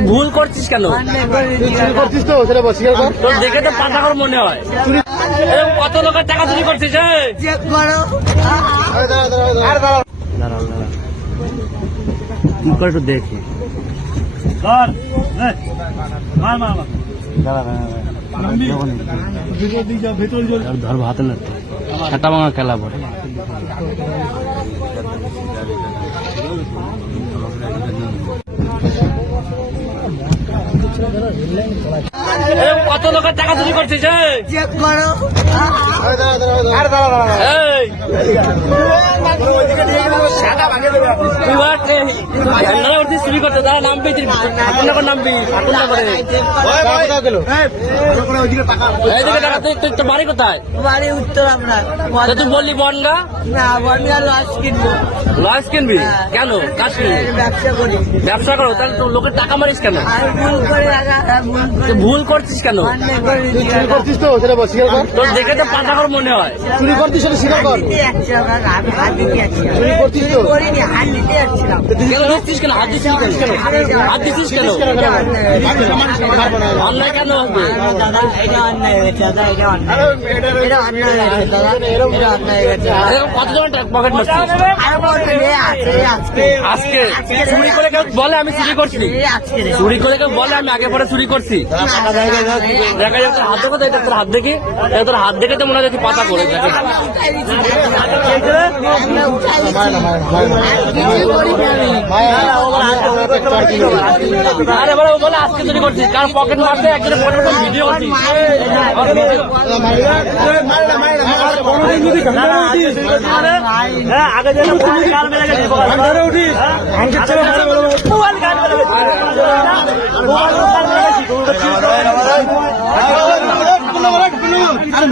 ভুল করছিস কেন? তুই চুরি করছিস তো সেটা স্বীকার কর। তোর দেখে তো পাতাকর মনে হয়। কত লোকের টাকা চুরি করছিস কি করে। একটু দেখি। ধর হাতে না। খেলা পরে কত লোকের টাকা চুরি করছিস দাঁড়া ঝান্ডারা চুরি করতে তারা নামবি ঠাকুর নগর নামবি ঠাকুর নগরে বাড়ি কোথায়? বাড়ি উত্তর আমরা। তুই বললি বনগা? না লাশ কিনবো। লস কিনবি? কেন? কাজ ব্যবসা করি। ব্যবসা করো তাহলে তোর লোকের টাকা মারিস কেন? ভুল করছিস কেন? চুরি করছিস তো সেটা বল স্বীকার কর। তোর দেখে তো পাতাকর মনে হয়। চুরি করছিস সেটা স্বীকার কর। চুরি করছিস তো? হাত দিতে যাচ্ছিলাম। কেন কেন? হাত চুরি করে কেউ বলে আমি চুরি করছি। চুরি করে কেউ বলে আমি আগে পরে চুরি করছি দেখা যাচ্ছে হাত দেখো তো তোর হাত দেখি তোর হাত দেখে তো মনে হয় পাতা করে দেখে। আর পকেট মারতে একজনের পকেট ভিডিও করছিস আগে যেন আরে